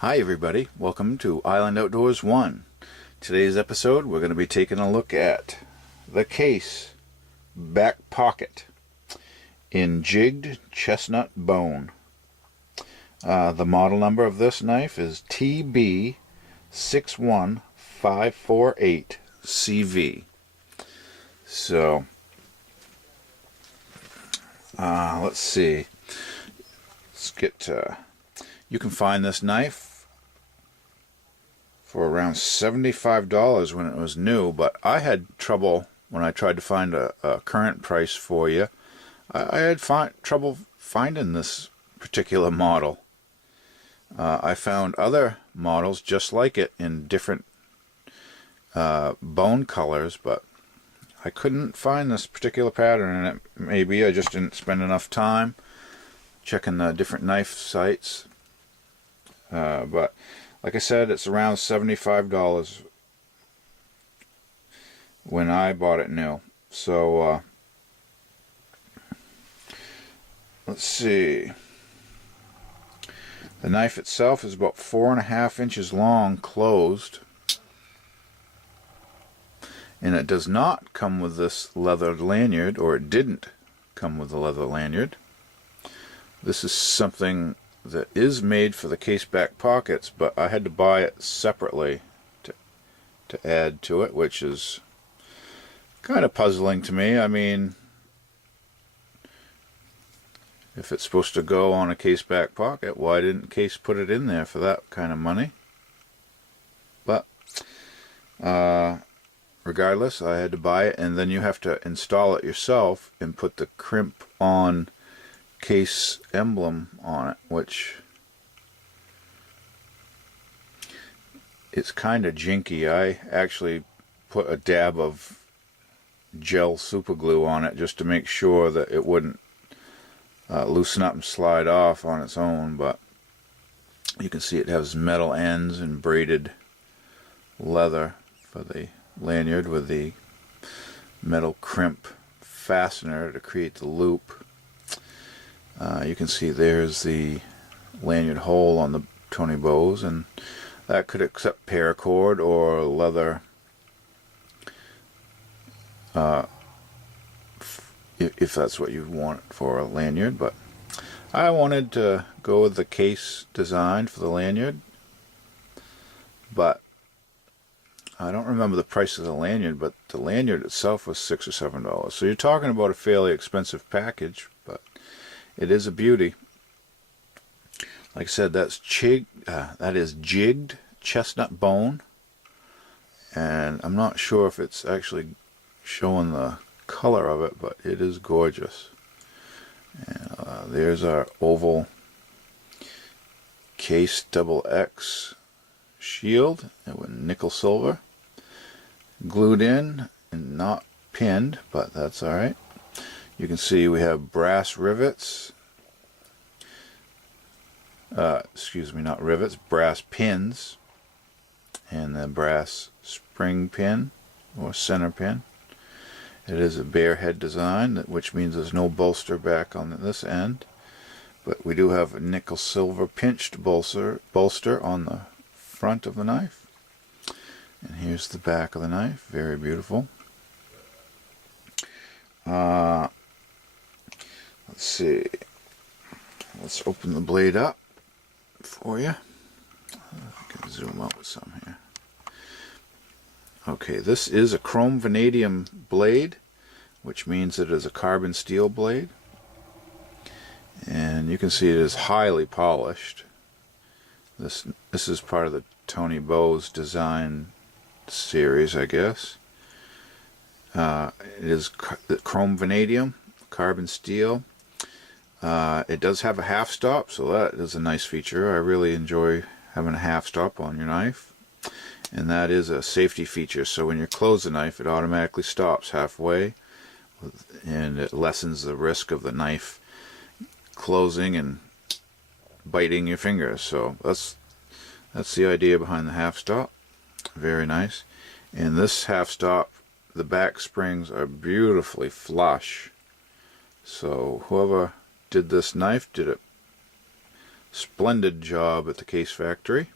Hi everybody, welcome to Island Outdoors 1. Today's episode we're going to be taking a look at the case Backpocket in Jigged Chestnut Bone. The model number of this knife is TB61548 CV. So let's see. Let's get you can find this knife for around $75 when it was new, but I had trouble when I tried to find a current price for you. I had trouble finding this particular model. I found other models just like it in different bone colors, but I couldn't find this particular pattern, and maybe I just didn't spend enough time checking the different knife sites. But like I said, it's around $75 when I bought it new. So let's see. The knife itself is about 4.5 inches long, closed, and it does not come with this leather lanyard, or it didn't come with the leather lanyard. This is something that is made for the case back pockets, but I had to buy it separately to add to it, which is kind of puzzling to me. I mean, if it's supposed to go on a case back pocket, why didn't Case put it in there for that kind of money? But regardless, I had to buy it, and then you have to install it yourself and put the crimp on Case emblem on it, which it's kind of jinky. I actually put a dab of gel super glue on it just to make sure that it wouldn't loosen up and slide off on its own, but you can see it has metal ends and braided leather for the lanyard with the metal crimp fastener to create the loop. You can see there's the lanyard hole on the Tony Bose, and that could accept paracord or leather if that's what you want for a lanyard. But I wanted to go with the case design for the lanyard, but I don't remember the price of the lanyard, but the lanyard itself was $6 or $7. So you're talking about a fairly expensive package, but it is a beauty. Like I said, that is Jigged Chestnut Bone, and I'm not sure if it's actually showing the color of it, but it is gorgeous. And, there's our oval Case XX shield with nickel silver, glued in and not pinned, but that's alright. You can see we have brass rivets, excuse me, not rivets, brass pins, and the brass spring pin or center pin. It is a bare head design, which means there's no bolster back on this end, but we do have a nickel silver pinched bolster on the front of the knife. And here's the back of the knife, very beautiful. Let's see. Let's open the blade up for you. I can zoom out with some here. Okay, this is a Chrome Vanadium blade, which means it is a carbon steel blade. And you can see it is highly polished. This is part of the Tony Bose design series, I guess. It is Chrome Vanadium, carbon steel. It does have a half stop, so that is a nice feature. I really enjoy having a half stop on your knife, and that is a safety feature. So when you close the knife, it automatically stops halfway, and it lessens the risk of the knife closing and biting your fingers. So that's the idea behind the half stop. Very nice. And this half stop, the back springs are beautifully flush. So whoever did this knife did it splendid job at the case factory.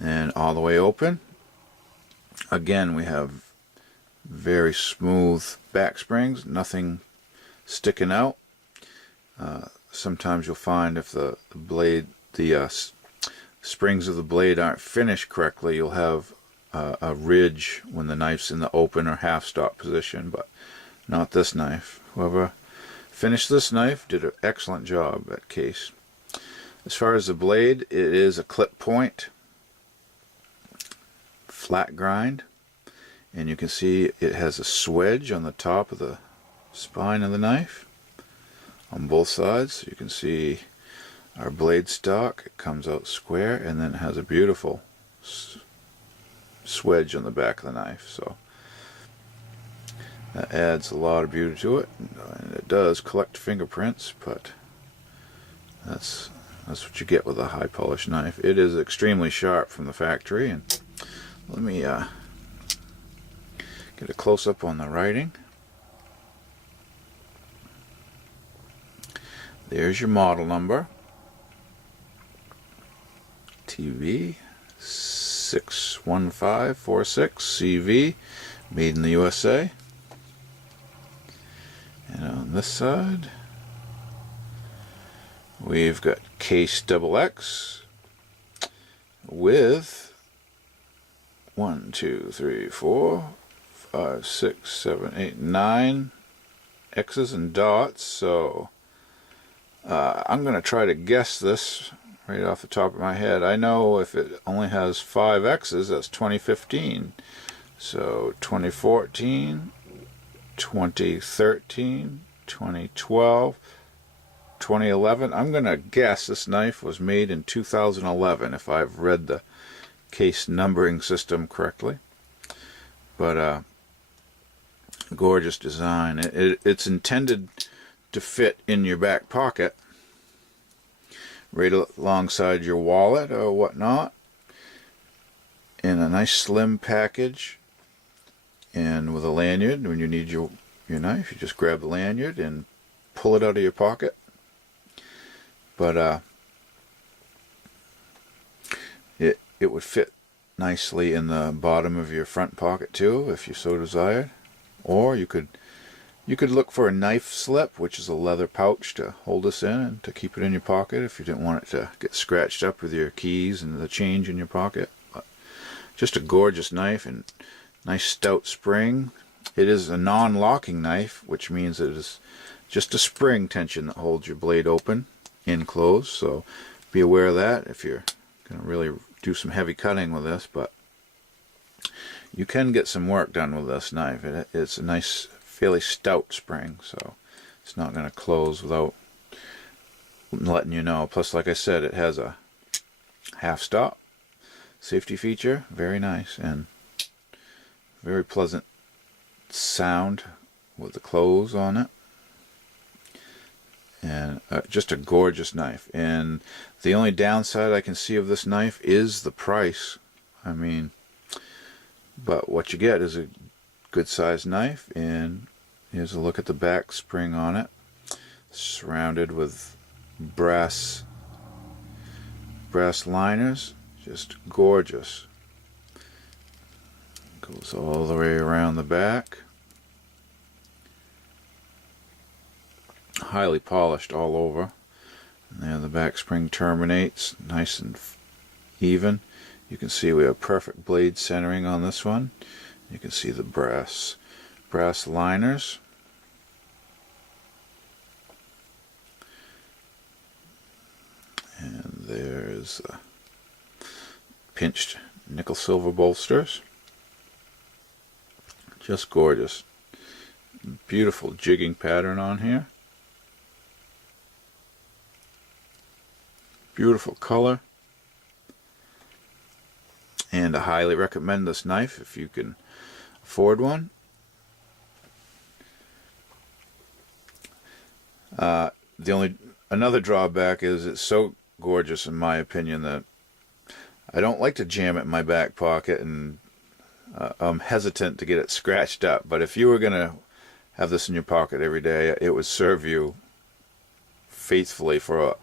And all the way open. Again, we have very smooth back springs, nothing sticking out. Sometimes you'll find if the blade, the springs of the blade aren't finished correctly, you'll have a ridge when the knife's in the open or half stop position, but not this knife. Whoever finished this knife did an excellent job at case. As far as the blade, it is a clip point, flat grind, and you can see it has a swedge on the top of the spine of the knife on both sides. You can see our blade stock, it comes out square, and then it has a beautiful swedge on the back of the knife, so that adds a lot of beauty to it. And it does collect fingerprints, but that's what you get with a high polished knife. It is extremely sharp from the factory. And let me get a close-up on the writing. There's your model number, TB61546 CV, made in the USA. And on this side, we've got case XX with 1, 2, 3, 4, 5, 6, 7, 8, 9 X's and dots. So I'm going to try to guess this right off the top of my head. I know if it only has 5 X's, that's 2015. So 2014, 2013, 2012, 2011. I'm going to guess this knife was made in 2011 if I've read the case numbering system correctly. But gorgeous design. It's intended to fit in your back pocket, right alongside your wallet or whatnot, in a nice slim package, and with a lanyard. When you need your knife, you just grab the lanyard and pull it out of your pocket. But it would fit nicely in the bottom of your front pocket too, if you so desired. Or you could look for a knife slip, which is a leather pouch to hold this in and to keep it in your pocket if you didn't want it to get scratched up with your keys and the change in your pocket. But just a gorgeous knife, and nice stout spring. It is a non-locking knife, which means it is just a spring tension that holds your blade open in close. So be aware of that if you're going to really do some heavy cutting with this. But you can get some work done with this knife. It's a nice, fairly stout spring, so it's not going to close without letting you know. Plus, like I said, it has a half stop safety feature. Very nice, and very pleasant sound with the close on it. And just a gorgeous knife. And the only downside I can see of this knife is the price. I mean, but what you get is a good sized knife. And here's a look at the back spring on it, surrounded with brass liners. Just gorgeous. Goes all the way around the back. Highly polished all over. And there the back spring terminates, nice and even. You can see we have perfect blade centering on this one. You can see the brass liners. And there's the pinched nickel silver bolsters. Just gorgeous. Beautiful jigging pattern on here. Beautiful color. And I highly recommend this knife if you can afford one. Another drawback is it's so gorgeous in my opinion that I don't like to jam it in my back pocket, and I'm hesitant to get it scratched up. But if you were going to have this in your pocket every day, it would serve you faithfully for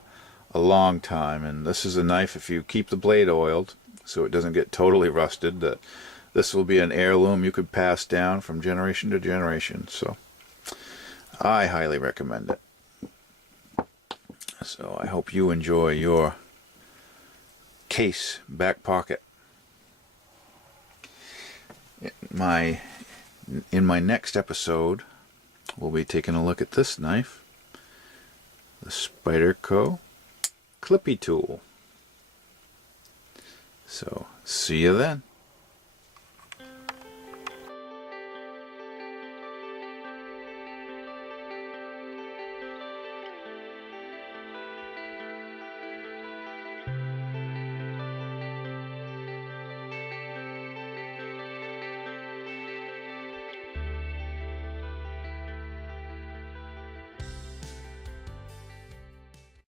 a long time. And this is a knife, if you keep the blade oiled so it doesn't get totally rusted, that this will be an heirloom you could pass down from generation to generation. So I highly recommend it. So I hope you enjoy your case back pocket. In my next episode, we'll be taking a look at this knife, the Spyderco Clippy tool. So see you then.